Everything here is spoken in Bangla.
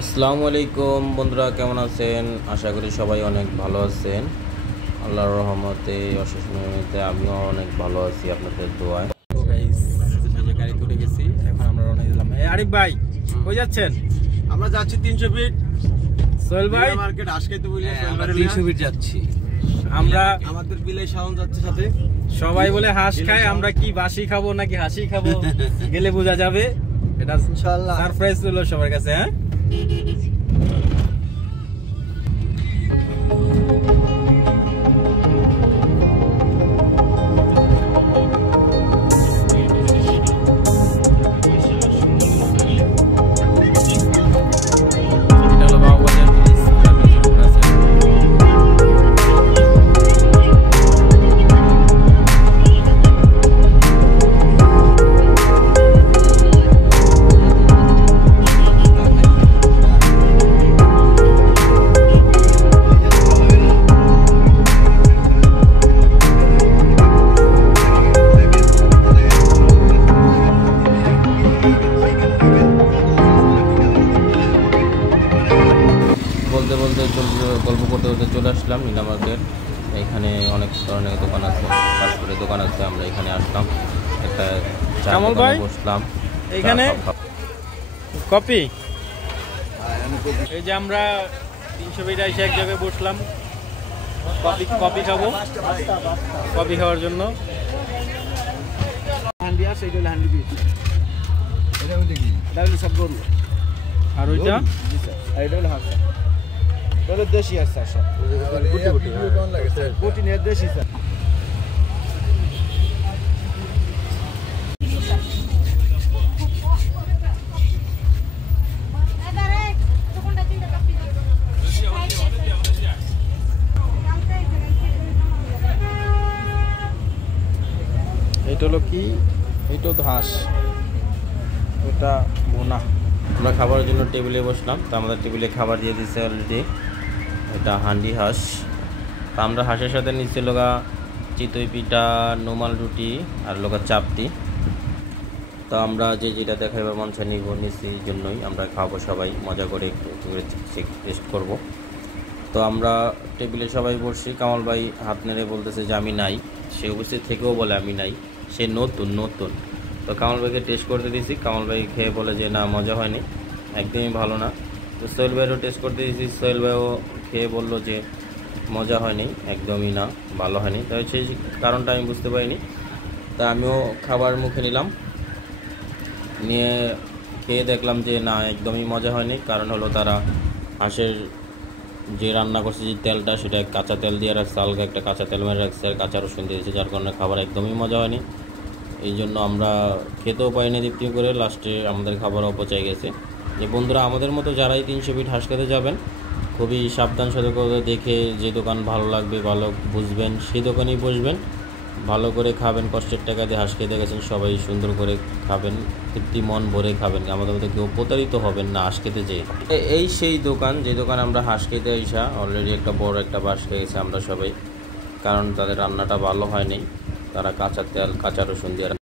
আসসালামু আলাইকুম বন্ধুরা, কেমন আছেন? আশা করি সবাই অনেক ভালো আছেন। আল্লাহর রহমতে অশেষ মেহরবানিতে আমিও অনেক ভালো আছি আপনাদের দোয়ায়। গাড়ি তুলে গেছি, এখন আমরা রওনা দিলাম। আরিফ ভাই কই যাচ্ছেন? আমরা যাচ্ছি 300 ফিট। সোহেল ভাই মার্কেট আজকে তো বলি আমরা 300 ফিট যাচ্ছি। আমরা আমাদের বিলাই শাওন যাচ্ছে সাথে। সবাই বলে হাঁস খায়, আমরা কি বাসি খাবো নাকি হাসি খাবো গেলে বোঝা যাবে। এটা ইনশাআল্লাহ সারপ্রাইজ হলো সবার কাছে। হ্যাঁ, বলতে বলতে গল্প করতে করতে চলে আসলাম নীলা মার্কেট। এখানে অনেক ধরনের দোকান আছে, ফাস্টফুডের দোকান আছে। আমরা এখানে আসলাম, একটা চা দোকানে বসলাম। এখানে কফি, এই যে আমরা 300 ফিট এসে এক জায়গায় বসলাম কফি খাবো, কফি খাওয়ার জন্য। হান্ডি আছে, এটা হলো হান্ডি পিস। এটা হলো কি? এটা হলো সব গরু। আর ওইটা জি স্যার, এটা হলো হাঁস। এটা হলো দেশি হাঁস স্যার। গুটি গুটি কেমন লাগে স্যার? গুটি নিয়ে দেশি স্যার। এটা হলো কি? এটা তো হাঁস, এটা বোনা। আমরা খাবারের জন্য টেবিলে বসলাম, তো আমাদের টেবিলে খাবার দিয়ে দিচ্ছে অলরেডি। এটা হান্ডি হাঁস। তো আমরা হাঁসের সাথে নিচ্ছি লোকা চিতই পিঠা, নোমাল রুটি আর লোকা চাপতি। তো আমরা যে যেটা দেখাইবার মন চাই নিচ্ছি জন্যই আমরা খাবো, সবাই মজা করে একটু টেস্ট করব। তো আমরা টেবিলে সবাই বসছি। কামাল ভাই হাত নেড়ে বলতেছে যে আমি নাই, সে উপস্থিত থেকেও বলে আমি নাই, সে নতুন। তো কামাল ভাইকে টেস্ট করতে দিয়েছি, কামাল ভাই খেয়ে বলে যে না, মজা হয়নি, একদমই ভালো না। তো সোহেল ভাইয়েরও টেস্ট করতে দিয়েছি, সোহেল ভাইও খেয়ে বললো যে মজা হয়নি, একদমই না, ভালো হয়নি। তাই সেই কারণটা আমি বুঝতে পারিনি। তা আমিও খাবার মুখে নিলাম, নিয়ে খেয়ে দেখলাম যে না, একদমই মজা হয়নি। কারণ হলো তারা হাঁসের যে রান্না করছে যে তেলটা, সেটা কাঁচা তেল দিয়ে রাখছে, হালকা একটা কাঁচা তেল মেরে রাখছে, আর কাঁচা রসুন দিয়েছে, যার কারণে খাবার একদমই মজা হয়নি। এই জন্য আমরা খেতেও পাইনি তৃপ্তি করে, লাস্টে আমাদের খাবার অপচয় গেছে। যে বন্ধুরা আমাদের মতো যারাই 300 ফিট হাঁস খেতে যাবেন, খুবই সাবধান সতর্কতা দেখে যে দোকান ভালো লাগবে, ভালো বুঝবেন, সেই দোকানেই বসবেন, ভালো করে খাবেন। কষ্টের টাকা দিয়ে হাঁস খেতে গেছেন, সবাই সুন্দর করে খাবেন, তৃপ্তি মন ভরে খাবেন। আমাদের মধ্যে কেউ প্রতারিত হবেন না হাঁস খেতে যেয়ে। এই সেই দোকান, যে দোকান আমরা হাঁস খেতে আইসা অলরেডি একটা বড় একটা বাস খেয়ে গেছি আমরা সবাই। কারণ তাদের রান্নাটা ভালো হয়নি, তারা কাঁচা তেল কাঁচা রসুন দিয়ে